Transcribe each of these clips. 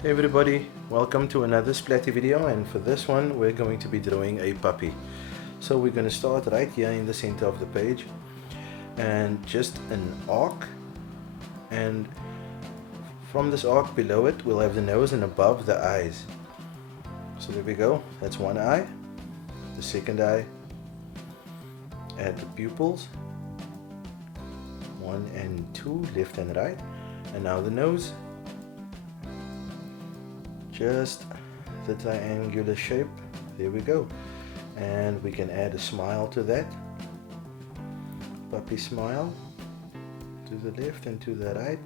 Hey everybody, welcome to another Splatty video, and for this one we're going to be drawing a puppy. So we're going to start right here in the center of the page and just an arc, and from this arc below it we'll have the nose and above the eyes. So there we go, that's one eye, the second eye, add the pupils, 1 and 2, left and right, and now the nose. Just the triangular shape, there we go, and we can add a smile to that, puppy smile, to the left and to the right,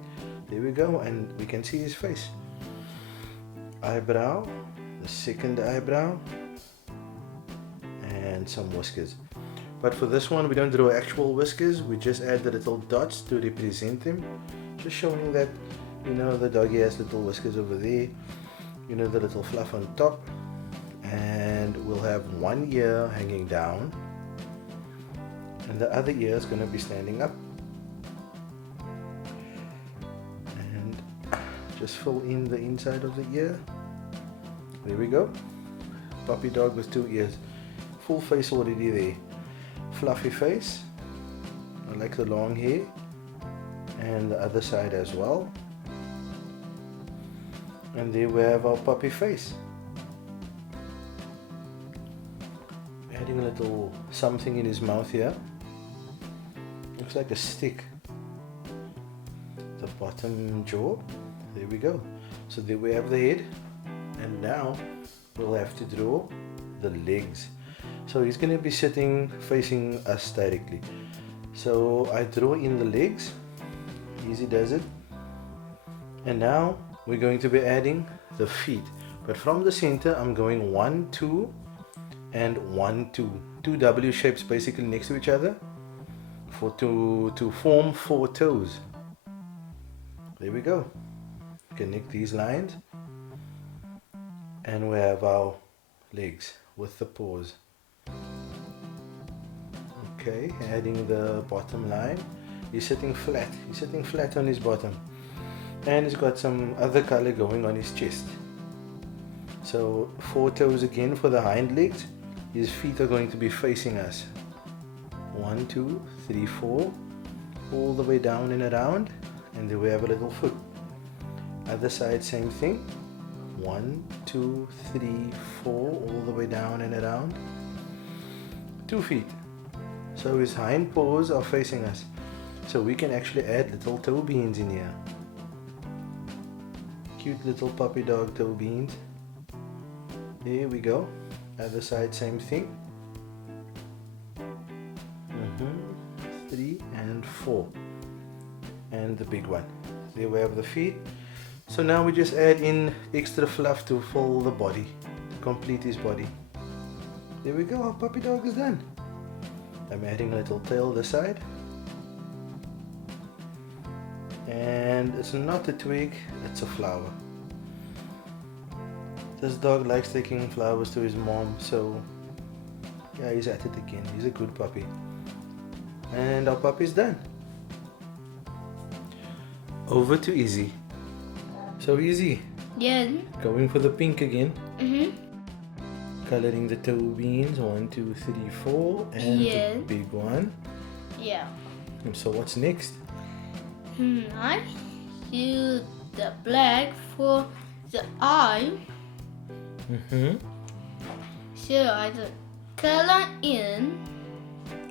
there we go, and we can see his face. Eyebrow, the second eyebrow, and some whiskers. But for this one we don't draw actual whiskers, we just add the little dots to represent them, just showing that, you know, the doggy has little whiskers over there, you know, the little fluff on top, and we'll have one ear hanging down and the other ear is going to be standing up, and just fill in the inside of the ear. There we go, puppy dog with 2 ears, full face already there, fluffy face. I like the long hair, and the other side as well. And there we have our puppy face. Adding a little something in his mouth here. Looks like a stick. The bottom jaw. There we go. So there we have the head. And now we'll have to draw the legs. So he's going to be sitting facing us directly. So I draw in the legs. Easy does it. And now we're going to be adding the feet, but from the center I'm going 1, 2 and 1, 2, 2 W shapes basically next to each other to form 4 toes. There we go, connect these lines and we have our legs with the paws. Okay, adding the bottom line. He's sitting flat on his bottom, and he's got some other color going on his chest. So 4 toes again for the hind legs. His feet are going to be facing us. 1, 2, 3, 4, all the way down and around, and then we have a little foot. Other side same thing. 1, 2, 3, 4, all the way down and around. 2 feet. So his hind paws are facing us. So we can actually add little toe beans in here. Cute little puppy dog toe beans. There we go. Other side same thing. 3 and 4. And the big one. There we have the feet. So now we just add in extra fluff to fill the body, to complete his body. There we go, our puppy dog is done. I'm adding a little tail this side. And it's not a twig, it's a flower. This dog likes taking flowers to his mom, so yeah, he's at it again. He's a good puppy. And our puppy's done. Over to Izzy. So Izzy, Yeah. going for the pink again. Coloring the toe beans, 1, 2, 3, 4, and Yeah. the big one. Yeah. And so what's next? I use the black for the eye. So I just color in.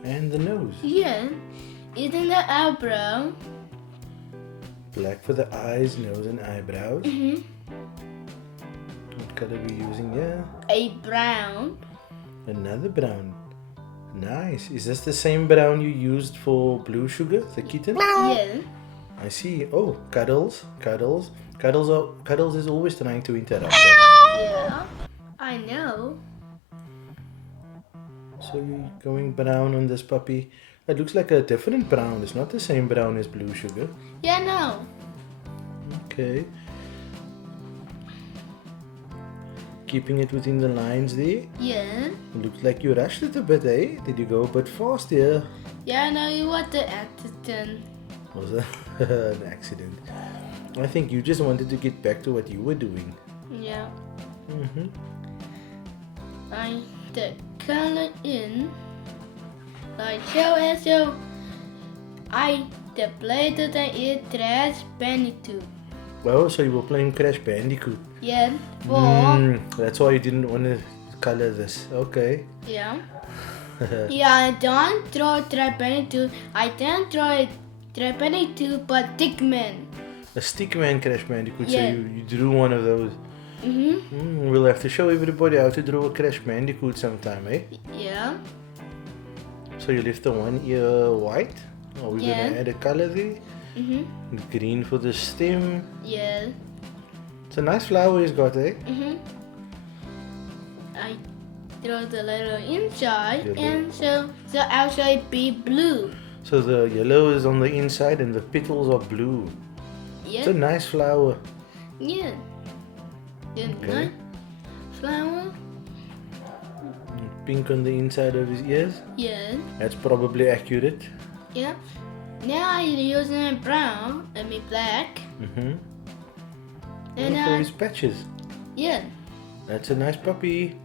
And the nose. Yeah. In the eyebrow. Black for the eyes, nose, and eyebrows. What color are we using here? A brown. Another brown. Nice. Is this the same brown you used for Blue Sugar, the kitten? Yeah. I see. Oh, Cuddles. Cuddles is always trying to interrupt us. Yeah. I know. So you're going brown on this puppy. It looks like a different brown. It's not the same brown as Blue Sugar. Yeah, no. Okay. Keeping it within the lines there. Yeah. Looks like you rushed it a bit, eh? Did you go a bit fast here? Yeah, I know you want the attitude. Was that an accident? I think you just wanted to get back to what you were doing. Yeah. Mm-hmm. I the color in like so and so. I the play that I eat Crash Bandicoot. Oh, so you were playing Crash Bandicoot. Yeah. For That's why you didn't want to color this. Okay. yeah. Yeah, I don't draw Crash Bandicoot. I don't draw it Crash Bandicoot, but Dickman. A Stickman Crash Bandicoot. So Yeah. you drew one of those. We'll have to show everybody how to draw a Crash Bandicoot sometime, eh? Yeah. So you left the one ear white. Are we Yeah. gonna add a color there? The green for the stem. Yeah. It's a nice flower he's got, eh? I draw the letter inside, Yellow. and so outside be blue. So the yellow is on the inside and the petals are blue. It's a Yeah. nice flower. Yeah. Then Okay. flower. Pink on the inside of his ears. Yeah. That's probably accurate. Yeah. Now I'm using brown, black. Mm-hmm. And For his patches. yeah. That's a nice puppy.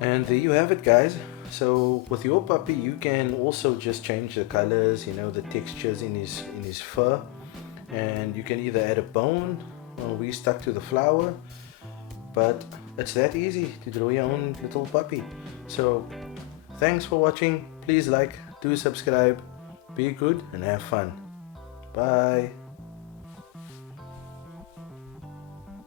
And there you have it, guys. So with your puppy, you can also just change the colors, the textures in his fur, and you can either add a bone, or we stuck to the flower. But it's that easy to draw your own little puppy. So thanks for watching. Please like, do subscribe, be good, and have fun. Bye.